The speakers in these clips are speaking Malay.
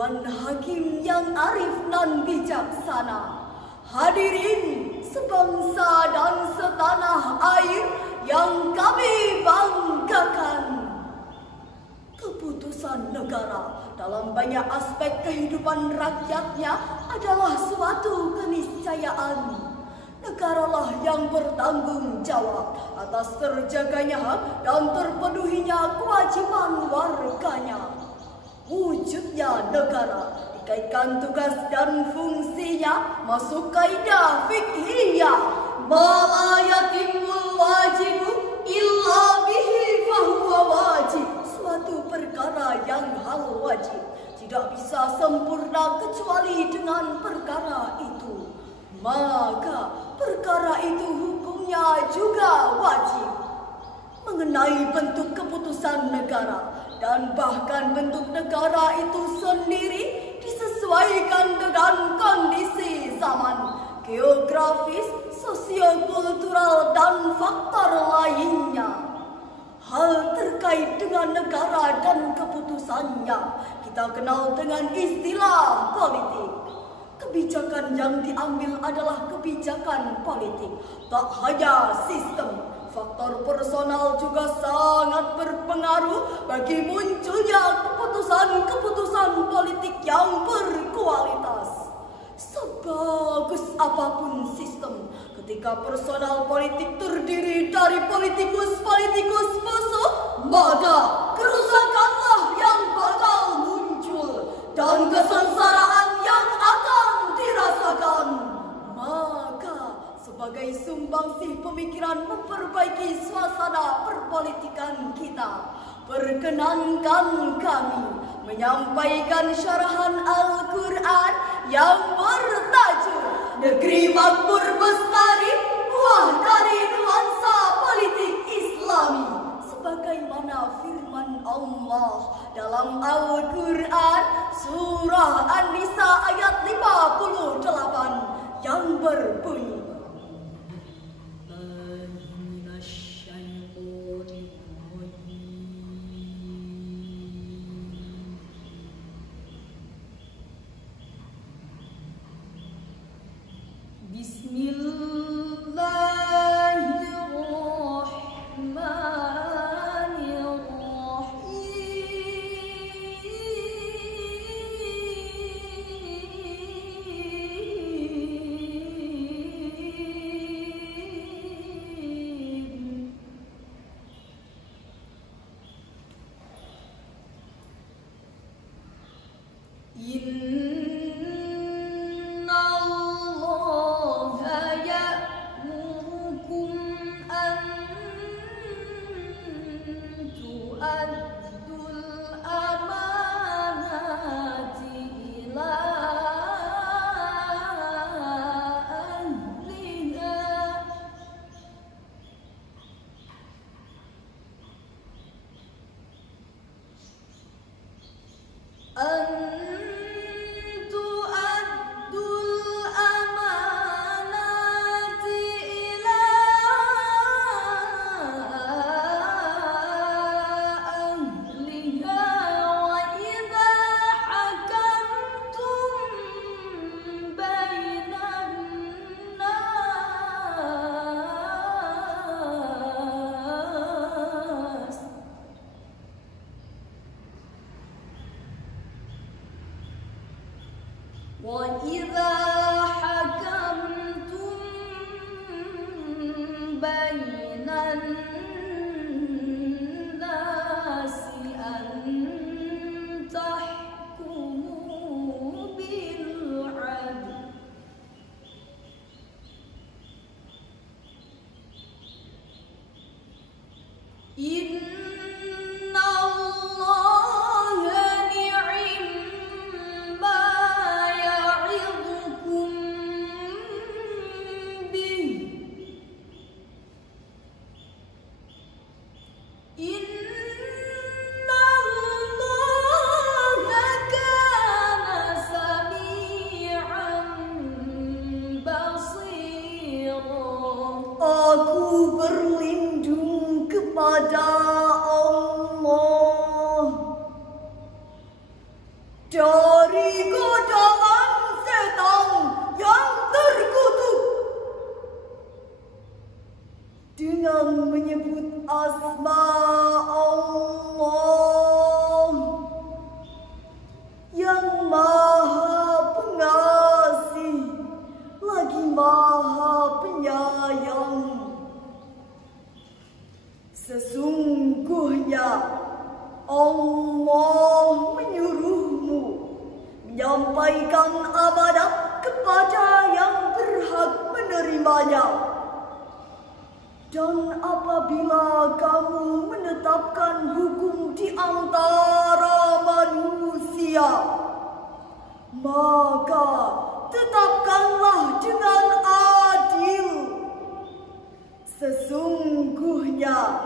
Tuan Hakim yang arif dan bijaksana, hadirin sebangsa dan setanah air yang kami banggakan. Keputusan negara dalam banyak aspek kehidupan rakyatnya adalah suatu keniscayaan. Negaralah yang bertanggung jawab atas terjaganya hak dan terpenuhinya kewajiban warganya. Wujudnya negara dikaitkan tugas dan fungsinya masuk kaidah fikhiyah. Ma la yatimul wajibu illa bihi fahuwa wajib. Suatu perkara yang hal wajib tidak bisa sempurna kecuali dengan perkara itu. Maka perkara itu hukumnya juga wajib. Mengenai bentuk keputusan negara dan bahkan bentuk negara itu sendiri disesuaikan dengan kondisi zaman, geografis, sosiokultural, dan faktor lainnya. Hal terkait dengan negara dan keputusannya kita kenal dengan istilah politik. Kebijakan yang diambil adalah kebijakan politik, tak hanya sistem. Faktor personal juga sangat berpengaruh bagi munculnya keputusan-keputusan politik yang berkualitas. Sebagus apapun sistem, ketika personal politik terdiri dari politikus-politikus musuh, maka kerusakanlah yang bakal muncul dan kesengsaraan yang akan dirasakan. Maka sebagai sumbangsih pemikiran memperbaiki suasana perpolitikan kita, perkenankan kami menyampaikan syarahan Al-Quran yang bertajuk Negeri Makmur Bestari, buah dari nuansa politik Islami. Sebagaimana firman Allah dalam Al-Quran surah An-Nisa ayat 58 yang berbunyi, aku berlindung kepada Allah dari asma Allah yang Maha Pengasih lagi Maha Penyayang. Sesungguhnya Allah menyuruhmu menyampaikan amanat kepada yang berhak menerimanya. Dan apabila kamu menetapkan hukum di antara manusia, maka tetapkanlah dengan adil. Sesungguhnya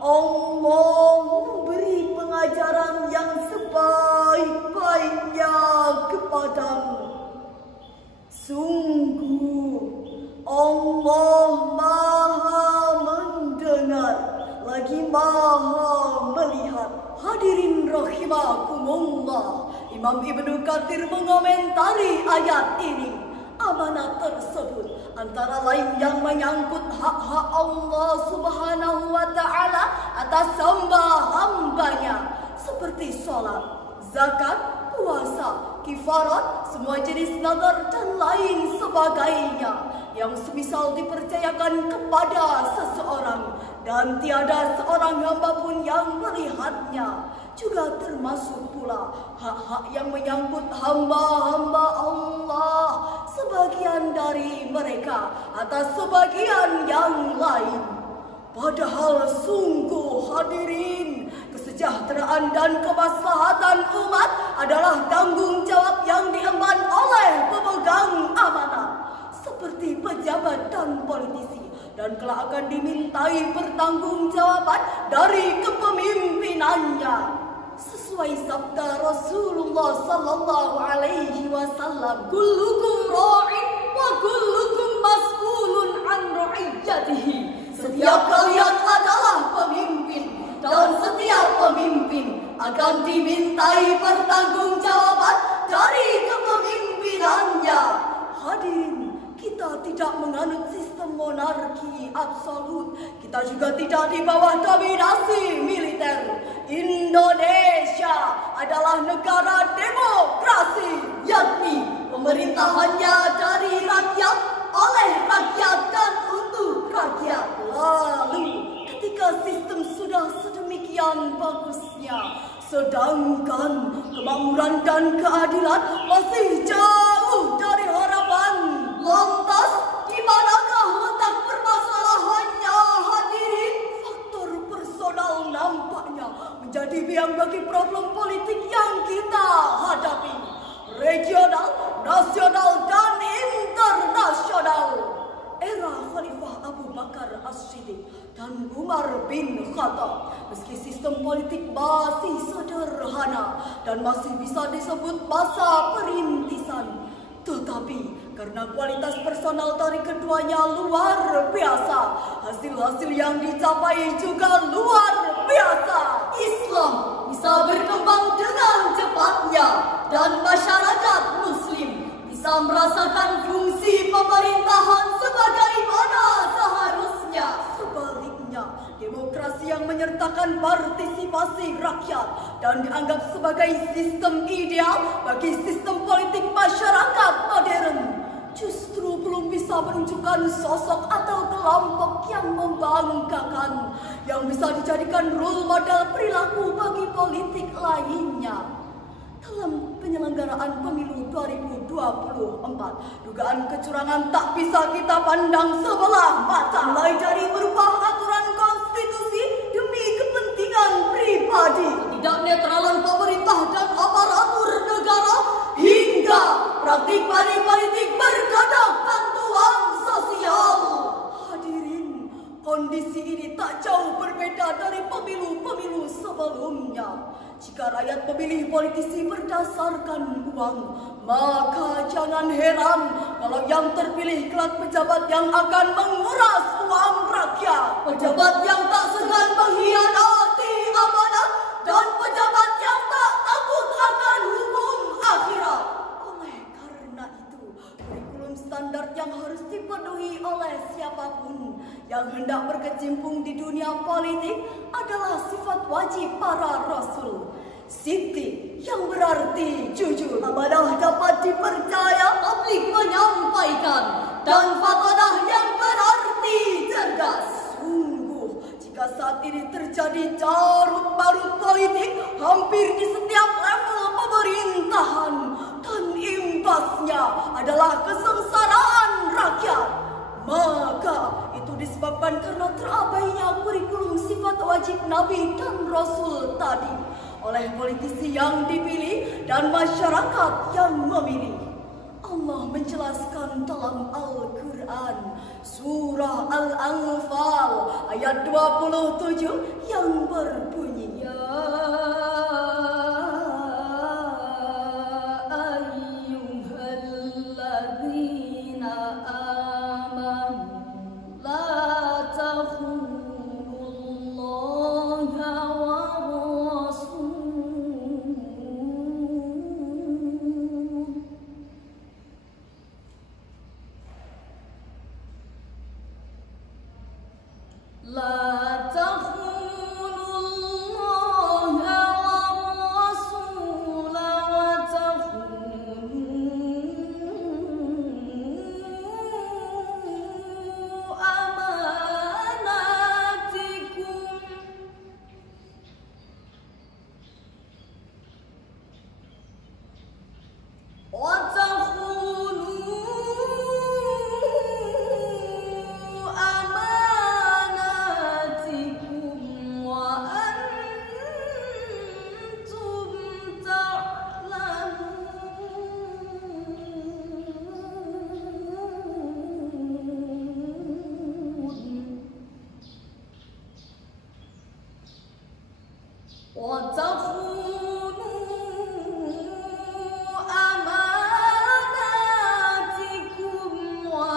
Allah memberi pengajaran yang sebaik-baiknya kepadamu. Sungguh Allah Maha mendengar lagi Maha melihat. Hadirin rahimakumullah, Imam Ibnu Katsir mengomentari ayat ini. Amanat tersebut antara lain yang menyangkut hak-hak Allah Subhanahu wa Ta'ala atas hamba-hambanya, seperti sholat, zakat, puasa, kifarat, semua jenis nazar dan lain sebagainya yang semisal dipercayakan kepada seseorang dan tiada seorang hamba pun yang melihatnya. Juga termasuk pula hak-hak yang menyangkut hamba-hamba Allah, sebagian dari mereka atas sebagian yang lain. Padahal sungguh hadirin, kesejahteraan dan kemaslahatan umat adalah tanggung jawab yang diemban oleh pemegang amanat, seperti pejabat dan politisi, dan kelak akan dimintai pertanggungjawaban dari kepemimpinannya. Sesuai sabda Rasulullah sallallahu alaihi wasallam, kullukum ra'in wa kullukum mas'ulun an ra'iyatihi. Setiap kalian adalah pemimpin dan setiap pemimpin akan dimintai pertanggungjawaban dari kepemimpinannya. Hadirin, kita tidak menganut sistem monarki absolut. Kita juga tidak di bawah dominasi militer. Indonesia adalah negara demokrasi, yakni pemerintahannya dari rakyat, oleh rakyat dan untuk rakyat. Lalu ketika sistem sudah sedemikian bagusnya, sedangkan kemakmuran dan keadilan masih jauh dari harapan, lantas di manakah letak permasalahannya? Hadirin, faktor personal nampaknya menjadi biang bagi problem politik yang kita hadapi, regional, nasional, dan internasional. Era Khalifah Abu Bakar As-Siddiq dan Umar bin Khattab, meski sistem politik masih sederhana dan masih bisa disebut masa perintisan, tetapi karena kualitas personal dari keduanya luar biasa, hasil-hasil yang dicapai juga luar biasa. Islam bisa berkembang dengan cepatnya dan masyarakat Muslim bisa merasakan fungsi pemerintahan sebagaimana seharusnya. Sebaliknya, demokrasi yang menyertakan partisipasi rakyat dan dianggap sebagai sistem ideal bagi sistem politik masyarakat modern justru belum bisa menunjukkan sosok atau kelompok yang membanggakan, yang bisa dijadikan role model perilaku bagi politik lainnya. Dalam penyelenggaraan pemilu 2024, dugaan kecurangan tak bisa kita pandang sebelah mata, mulai dari merubah aturan konstitusi demi kepentingan pribadi, ketidaknetralan pemerintah dan aparatur negara, hingga praktik politik berkedok bantuan sosial. Hadirin, kondisi ini tak jauh berbeda dari pemilu-pemilu sebelumnya. Jika rakyat memilih politisi berdasarkan uang, maka jangan heran kalau yang terpilih kelak pejabat yang akan menguras uang rakyat, pejabat yang tak segan mengkhianati amanat, dan pejabat yang tak takut akan hukum akhirat. Oleh karena itu, kurikulum standar yang harus dipenuhi oleh siapapun yang hendak berkecimpung di dunia politik politik adalah sifat wajib para rasul. Sidik yang berarti jujur, amanah dapat dipercaya, publik menyampaikan, dan fatonah yang berarti cerdas. Sungguh, jika saat ini terjadi carut-marut politik hampir di setiap level pemerintahan, dan imbasnya adalah kesengsaraan rakyat, maka itu disebabkan karena terabainya kurikulum sifat wajib Nabi dan Rasul tadi oleh politisi yang dipilih dan masyarakat yang memilih. Allah menjelaskan dalam Al-Quran surah Al-Anfal ayat 27 yang berbunyi, Ya ayyuhalladzina amanu la takhunullaha wa La takhunullaha war-rasul wa takhunu amanatikum wa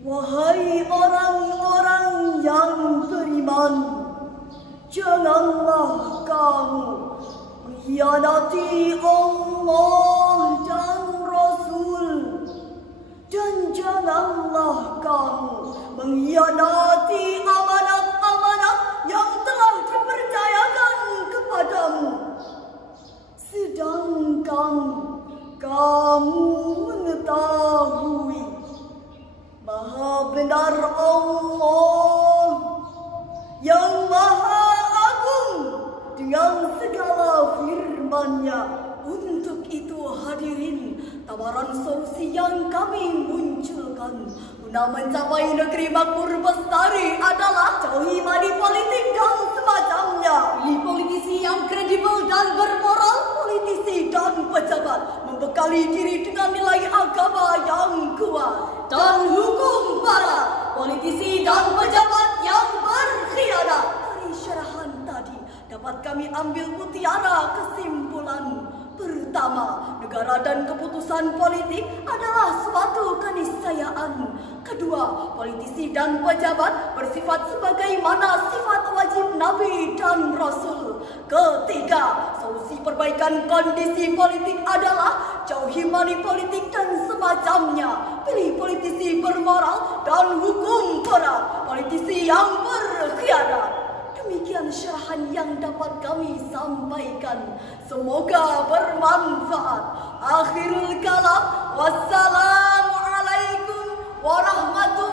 Wahai orang-orang yang beriman, janganlah kamu mengkhianati Allah dan Rasul, dan janganlah kamu mengkhianati amanat-amanat yang telah dipercayakan kepadamu, sedangkan kamu mengetahui Maha benar Allah yang Maha Agung dengan segala firman-Nya. Untuk itu hadirin, tawaran solusi yang kami munculkan guna mencapai negeri makmur bestari adalah jauhi money politik dan semacamnya. Pilih politisi yang kredibel dan bermoral, politisi dan pejabat membekali diri dengan nilai agama yang kuat, dan hukum para politisi dan pejabat yang berkhianat. Dari syarahan tadi dapat kami ambil mutiara kesimpulan. Pertama, negara dan keputusan politik adalah suatu keniscayaan. Kedua, politisi dan pejabat bersifat sebagaimana sifat wajib Nabi dan Rasul. Ketiga, solusi perbaikan kondisi politik adalah jauhi money politik dan semacamnya. Pilih politisi bermoral dan hukum para politisi yang berkhianat. Demikian syarahan yang dapat kami sampaikan. Semoga bermanfaat. Akhirul kalam. Wassalamualaikum warahmatullahi